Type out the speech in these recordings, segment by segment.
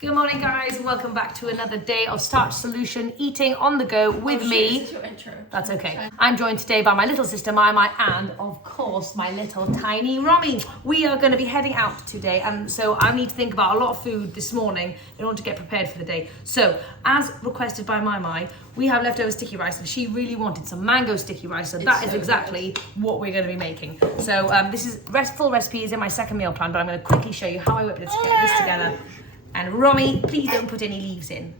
Good morning, guys, and welcome back to another day of Starch Solution eating on the go with me. This is your intro. That's okay. I'm joined today by my little sister Mai and, of course, my little tiny Romy. We are going to be heading out today, and so I need to think about a lot of food this morning in order to get prepared for the day. So, as requested by Mai, we have leftover sticky rice, and she really wanted some mango sticky rice, so that is exactly what we're going to be making. So, this is full recipe is in my second meal plan, but I'm going to quickly show you how I whip this together. And Romy, please don't put any leaves in.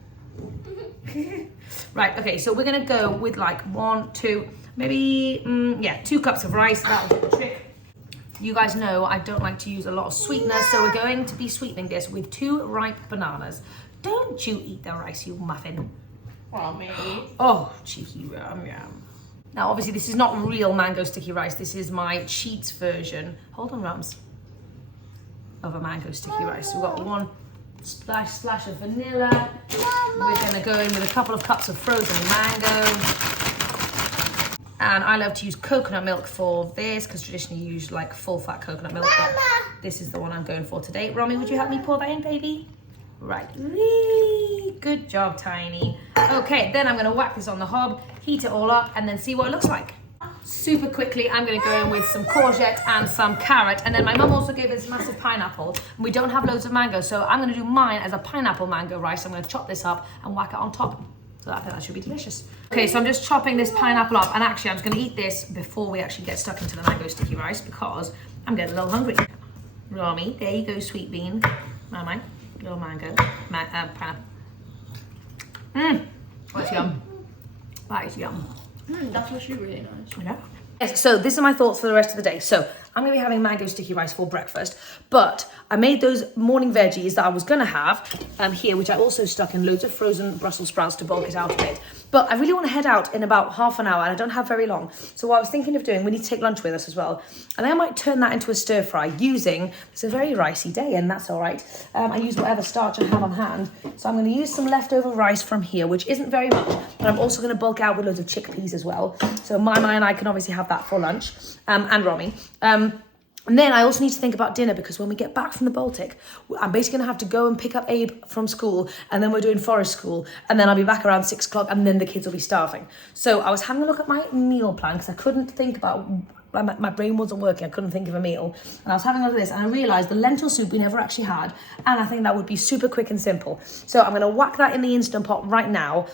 Right, okay, so we're gonna go with like 1, 2, maybe, 2 cups of rice. That was the trick. You guys know I don't like to use a lot of sweeteners, so we're going to be sweetening this with 2 ripe bananas. Don't you eat the rice, you muffin. Romy. Oh, cheeky yum. Now, obviously, this is not real mango sticky rice. This is my Cheats version. Hold on, Rams. Of a mango sticky rice. We've got 1 splash of vanilla. We're gonna go in with a couple of cups of frozen mango. And I love to use coconut milk for this because traditionally you use like full fat coconut milk, but this is the one I'm going for today. Romy, would you help me pour that in, baby? Right, good job, Tiny. Okay, then I'm gonna whack this on the hob, heat it all up, and then see what it looks like. Super quickly, I'm going to go in with some courgette and some carrot, and then my mum also gave us massive pineapple, and we don't have loads of mango, so I'm going to do mine as a pineapple mango rice. I'm going to chop this up and whack it on top, so I think that should be delicious. Okay, so I'm just chopping this pineapple up, and actually I'm just going to eat this before we actually get stuck into the mango sticky rice because I'm getting a little hungry. Romy, there you go, sweet bean. Mine, little mango, pineapple. That's yum. That is yum. That's actually really nice. Yeah. Yes, so these are my thoughts for the rest of the day. So I'm going to be having mango sticky rice for breakfast, but I made those morning veggies that I was going to have here, which I also stuck in loads of frozen Brussels sprouts to bulk it out a bit. But I really want to head out in about half an hour, and I don't have very long. So what I was thinking of doing, we need to take lunch with us as well. And I might turn that into a stir fry using, it's a very ricey day, and that's all right. I use whatever starch I have on hand. So I'm going to use some leftover rice from here, which isn't very much, but I'm also going to bulk out with loads of chickpeas as well. So Mai and I can obviously have that for lunch, and Romy. And then I also need to think about dinner because when we get back from the Baltic, I'm basically going to have to go and pick up Abe from school, and then we're doing forest school, and then I'll be back around 6 o'clock, and then the kids will be starving. So I was having a look at my meal plan because I couldn't think about, my brain wasn't working, I couldn't think of a meal. And I was having a look at this, and I realised the lentil soup we never actually had, and I think that would be super quick and simple. So I'm going to whack that in the Instant Pot right now,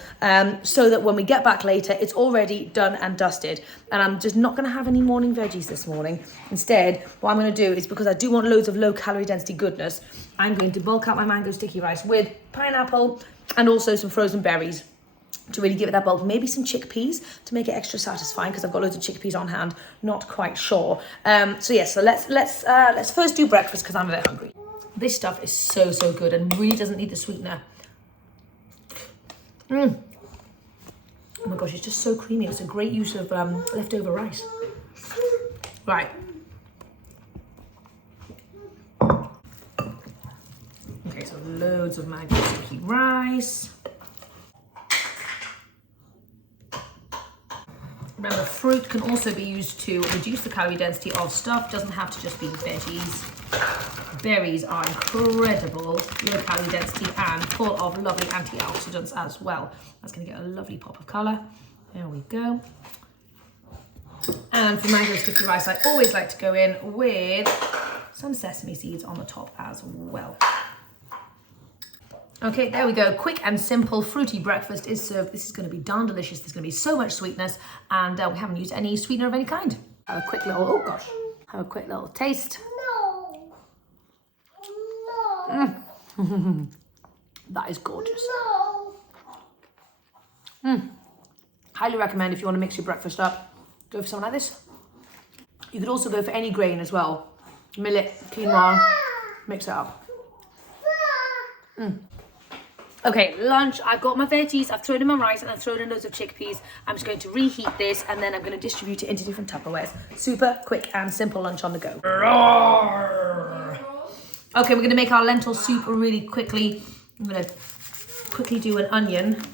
so that when we get back later, it's already done and dusted. And I'm just not going to have any morning veggies this morning. Instead, what I'm going to do is, because I do want loads of low calorie density goodness, I'm going to bulk out my mango sticky rice with pineapple and also some frozen berries to really give it that bulk. Maybe some chickpeas to make it extra satisfying because I've got loads of chickpeas on hand. Not quite sure. So let's first do breakfast because I'm a bit hungry. This stuff is so good and really doesn't need the sweetener. Oh my gosh, it's just so creamy. It's a great use of leftover rice. Right. Okay, so loads of mango sticky rice. Remember, fruit can also be used to reduce the calorie density of stuff. Doesn't have to just be veggies. Berries are incredible, low calorie density and full of lovely antioxidants as well. That's going to get a lovely pop of colour. There we go. And for mango sticky rice, I always like to go in with some sesame seeds on the top as well. Okay, there we go. Quick and simple fruity breakfast is served. This is going to be darn delicious. There's going to be so much sweetness, and we haven't used any sweetener of any kind. Have a quick little, have a quick little taste. That is gorgeous. Highly recommend if you want to mix your breakfast up, go for something like this. You could also go for any grain as well. Millet, quinoa, mix it up. Okay, lunch, I've got my veggies, I've thrown in my rice, and I've thrown in loads of chickpeas. I'm just going to reheat this, and then I'm going to distribute it into different Tupperwares. Super quick and simple lunch on the go. Okay, we're going to make our lentil soup really quickly. I'm going to quickly do an onion. And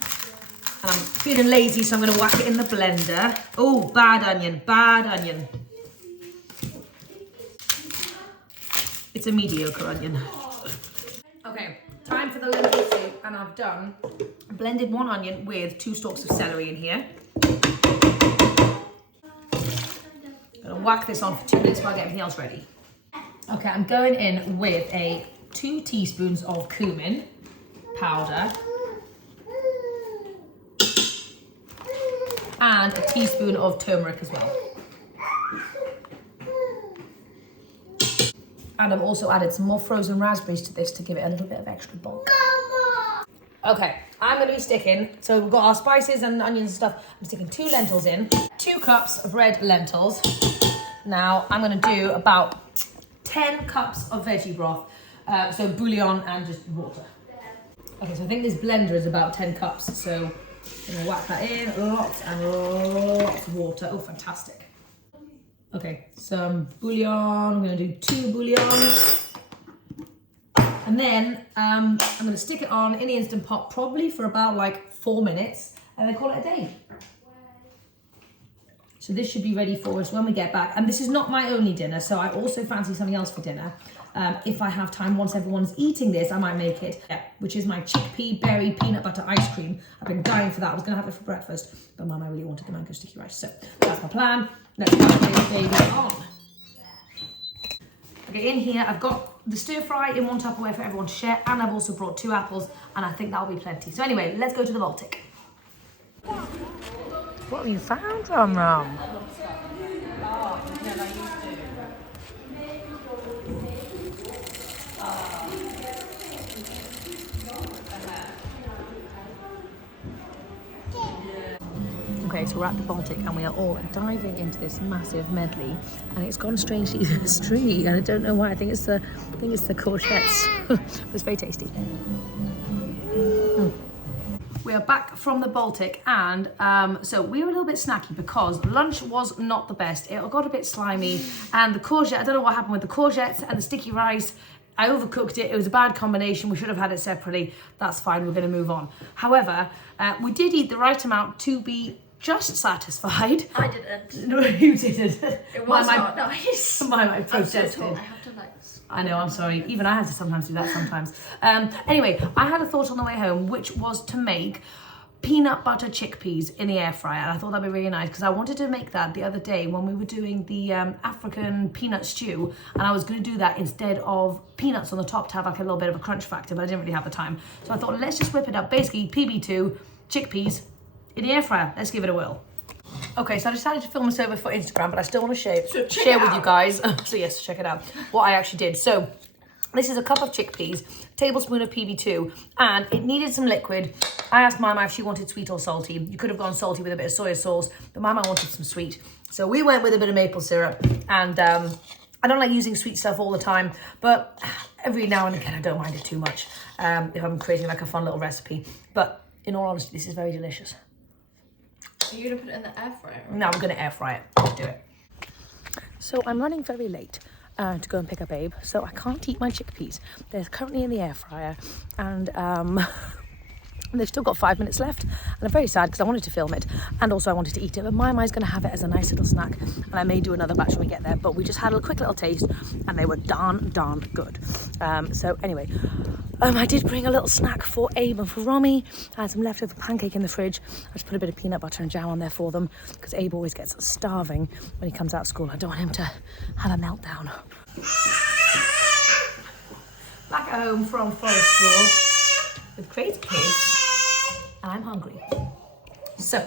I'm feeling lazy, so I'm going to whack it in the blender. Oh, bad onion, bad onion. It's a mediocre onion. Okay, Time for the lentil soup, and I've done blended 1 onion with 2 stalks of celery in here. I'm gonna whack this on for 2 minutes while I get everything else ready. Okay, I'm going in with 2 teaspoons of cumin powder and a teaspoon of turmeric as well. And I've also added some more frozen raspberries to this to give it a little bit of extra bulk. Okay, I'm going to be sticking, so we've got our spices and onions and stuff. I'm sticking 2 lentils in, 2 cups of red lentils. Now I'm going to do about 10 cups of veggie broth, so bouillon and just water. Okay, so I think this blender is about 10 cups, so I'm going to whack that in, lots and lots of water. Oh, fantastic. Okay, some bouillon, I'm going to do 2 bouillons. And then I'm going to stick it on in the Instant Pot probably for about like 4 minutes and then call it a day. So this should be ready for us when we get back. And this is not my only dinner, so I also fancy something else for dinner. If I have time, once everyone's eating this, I might make it, which is my chickpea berry peanut butter ice cream. I've been dying for that. I was going to have it for breakfast, but Mum, I really wanted the mango sticky rice. So that's my plan. Let's get this baby on. Okay, in here I've got the stir fry in 1 Tupperware for everyone to share, and I've also brought 2 apples, and I think that'll be plenty. So anyway, let's go to the Baltic. What have you found, Rum? Okay, so we're at the Baltic and we are all diving into this massive medley, and it's gone strangely stringy, and I don't know why. I think it's the courgettes. But it's very tasty. We are back from the Baltic, and so we were a little bit snacky because lunch was not the best. It got a bit slimy, and the courgette, I don't know what happened with the courgettes and the sticky rice. I overcooked it. It was a bad combination. We should have had it separately. That's fine. We're going to move on. However, we did eat the right amount to be just satisfied. I didn't. No, you didn't. It was not nice. My protested. I'm so tall, I have to like... I know, I'm sorry. Even I have to sometimes do that sometimes. Anyway, I had a thought on the way home, which was to make peanut butter chickpeas in the air fryer. And I thought that'd be really nice because I wanted to make that the other day when we were doing the African peanut stew. And I was going to do that instead of peanuts on the top to have like a little bit of a crunch factor, but I didn't really have the time. So I thought, let's just whip it up. Basically, PB2, chickpeas in the air fryer. Let's give it a whirl. Okay, so I decided to film this over for Instagram, but I still want to share with you guys. So yes, check it out, what I actually did. So this is a cup of chickpeas, tablespoon of PB2, and it needed some liquid. I asked Mama if she wanted sweet or salty. You could have gone salty with a bit of soy sauce, but Mama wanted some sweet. So we went with a bit of maple syrup, and I don't like using sweet stuff all the time, but every now and again I don't mind it too much if I'm creating like a fun little recipe. But in all honesty, this is very delicious. Are you gonna put it in the air fryer? No, I'm gonna air fry it. Let's do it. So I'm running very late to go and pick up Abe, so I can't eat my chickpeas. They're currently in the air fryer, and they've still got 5 minutes left, and I'm very sad because I wanted to film it and also I wanted to eat it, but Mai's going to have it as a nice little snack, and I may do another batch when we get there, but we just had a quick little taste and they were darn good. So anyway, I did bring a little snack for Abe and for Romy. I had some leftover pancake in the fridge. I just put a bit of peanut butter and jam on there for them because Abe always gets starving when he comes out of school. I don't want him to have a meltdown. Back at home from forest school with crazy kids. And I'm hungry. So,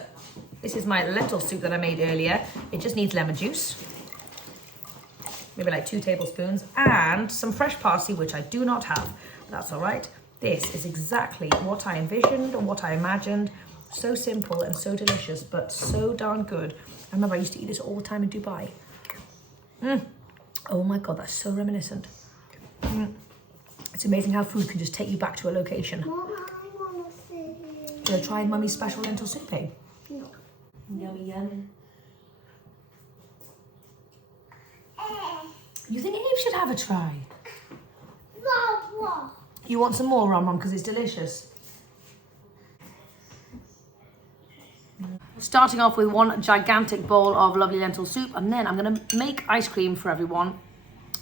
this is my lentil soup that I made earlier. It just needs lemon juice, maybe like 2 tablespoons, and some fresh parsley, which I do not have. That's all right. This is exactly what I envisioned and what I imagined. So simple and so delicious, but so darn good. I remember I used to eat this all the time in Dubai. Oh my God, that's so reminiscent. It's amazing how food can just take you back to a location. Gonna try Mummy's special lentil soup, eh? No. Yummy, yummy. You think Eve should have a try? You want some more, Rum, because it's delicious. Starting off with 1 gigantic bowl of lovely lentil soup, and then I'm gonna make ice cream for everyone,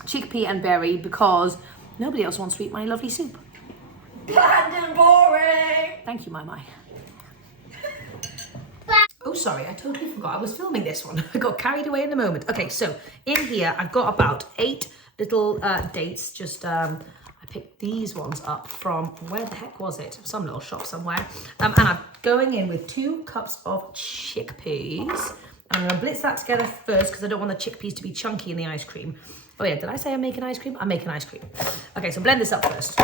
chickpea and berry, because nobody else wants to eat my lovely soup. Bland and boring. Thank you, my. Oh, sorry, I totally forgot. I was filming this one. I got carried away in the moment. Okay, so in here, I've got about 8 little dates. Just, I picked these ones up from, where the heck was it? Some little shop somewhere. And I'm going in with 2 cups of chickpeas. And I'm gonna blitz that together first because I don't want the chickpeas to be chunky in the ice cream. Oh yeah, did I say I'm making ice cream? I'm making ice cream. Okay, so blend this up first.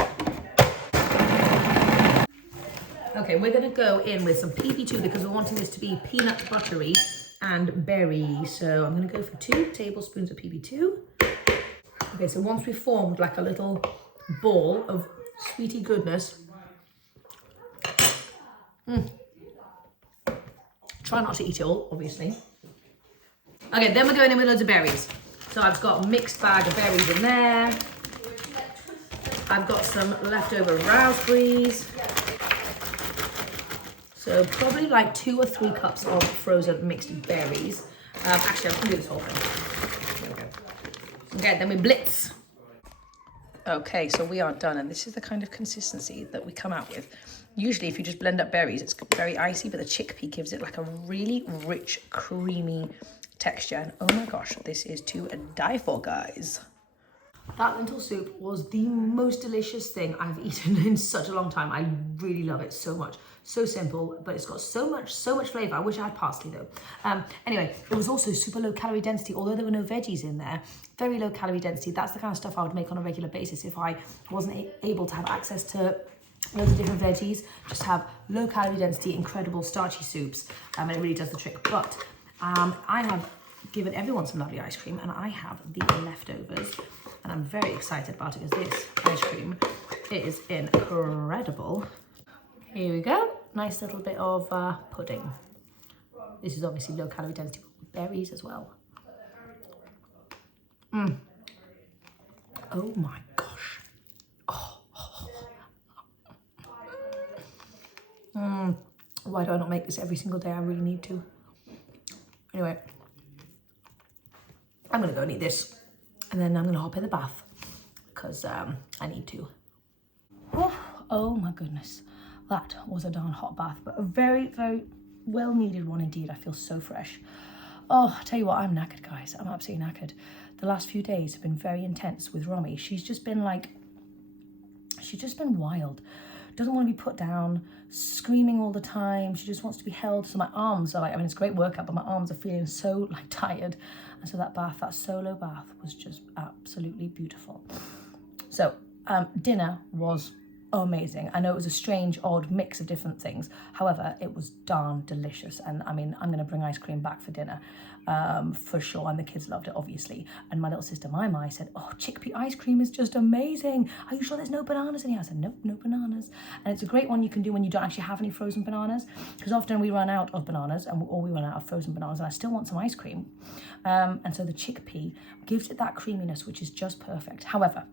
Okay, we're gonna go in with some PB2 because we're wanting this to be peanut buttery and berry. So I'm gonna go for 2 tablespoons of PB2. Okay, so once we've formed like a little ball of sweetie goodness, try not to eat it all, obviously. Okay, then we're going in with loads of berries. So I've got a mixed bag of berries in there. I've got some leftover raspberries. So probably like 2 or 3 cups of frozen mixed berries. Actually, I can do this whole thing. There we go. Okay, then we blitz. Okay, so we are done, and this is the kind of consistency that we come out with. Usually, if you just blend up berries, it's very icy, but the chickpea gives it like a really rich, creamy texture. And oh my gosh, this is to die for, guys. That lentil soup was the most delicious thing I've eaten in such a long time. I really love it so much. So simple, but it's got so much flavour. I wish I had parsley though. Anyway, it was also super low calorie density, although there were no veggies in there. Very low calorie density. That's the kind of stuff I would make on a regular basis if I wasn't able to have access to loads of different veggies. Just have low calorie density, incredible starchy soups, and it really does the trick. But I have given everyone some lovely ice cream, and I have the leftovers. And I'm very excited about it because this ice cream is incredible. Here we go. Nice little bit of pudding. This is obviously low calorie density with berries as well. Oh my gosh. Why do I not make this every single day? I really need to. Anyway, I'm gonna go and eat this. And then I'm gonna hop in the bath because I need to. Oh my goodness. That was a darn hot bath, but a very, very well needed one indeed. I feel so fresh. Oh, I tell you what, I'm knackered, guys. I'm absolutely knackered. The last few days have been very intense with Romy. She's just been wild. Doesn't want to be put down, screaming all the time. She just wants to be held. So my arms are like, I mean, it's a great workout, but my arms are feeling so like tired. And so that bath, that solo bath was just absolutely beautiful. So dinner was amazing. I know it was a strange, odd mix of different things. However, it was darn delicious. And I mean, I'm going to bring ice cream back for dinner for sure. And the kids loved it, obviously. And my little sister, my said, oh, chickpea ice cream is just amazing. Are you sure there's no bananas in here? I said, nope, no bananas. And it's a great one you can do when you don't actually have any frozen bananas. Because often we run out of bananas or we run out of frozen bananas and I still want some ice cream. And so the chickpea gives it that creaminess, which is just perfect. However,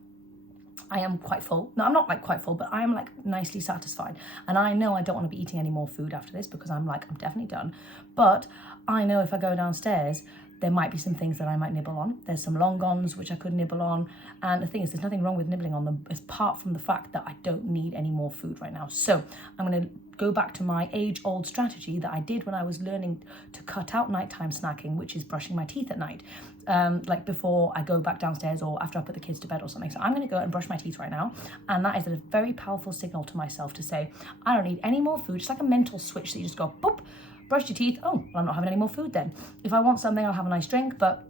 I am quite full. No, I'm not like quite full, but I am like nicely satisfied. And I know I don't want to be eating any more food after this because I'm definitely done. But I know if I go downstairs, there might be some things that I might nibble on. There's some long gons which I could nibble on. And the thing is, there's nothing wrong with nibbling on them apart from the fact that I don't need any more food right now. So I'm going to go back to my age-old strategy that I did when I was learning to cut out nighttime snacking, which is brushing my teeth at night, like before I go back downstairs or after I put the kids to bed or something. So I'm going to go and brush my teeth right now. And that is a very powerful signal to myself to say, I don't need any more food. It's like a mental switch that you just go, boop, brush your teeth. Oh, well, I'm not having any more food then. If I want something, I'll have a nice drink, but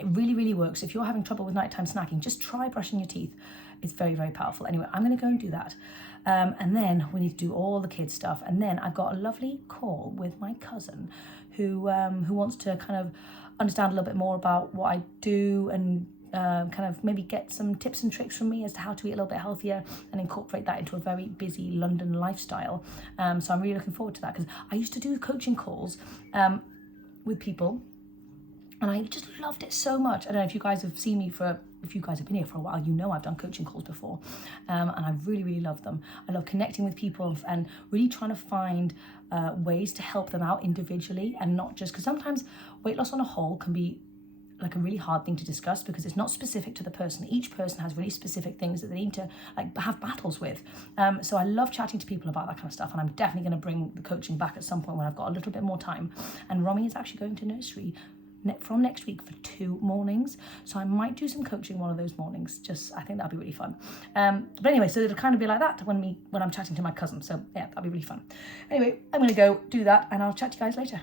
it really, really works. If you're having trouble with nighttime snacking, just try brushing your teeth. It's very, very powerful. Anyway, I'm going to go and do that. And then we need to do all the kids stuff. And then I've got a lovely call with my cousin who wants to kind of understand a little bit more about what I do and kind of maybe get some tips and tricks from me as to how to eat a little bit healthier and incorporate that into a very busy London lifestyle. So I'm really looking forward to that because I used to do coaching calls with people and I just loved it so much. I don't know if you guys have seen me if you guys have been here for a while, you know I've done coaching calls before and I really, really love them. I love connecting with people and really trying to find ways to help them out individually and not just, because sometimes weight loss on a whole can be like a really hard thing to discuss because it's not specific to the person. Each person has really specific things that they need to like have battles with. So I love chatting to people about that kind of stuff, and I'm definitely going to bring the coaching back at some point when I've got a little bit more time. And Romy is actually going to nursery from next week for 2 mornings, so I might do some coaching one of those mornings. I think that'll be really fun. But anyway, so it'll kind of be like that when I'm chatting to my cousin. So yeah, that'll be really fun. Anyway, I'm going to go do that, and I'll chat to you guys later.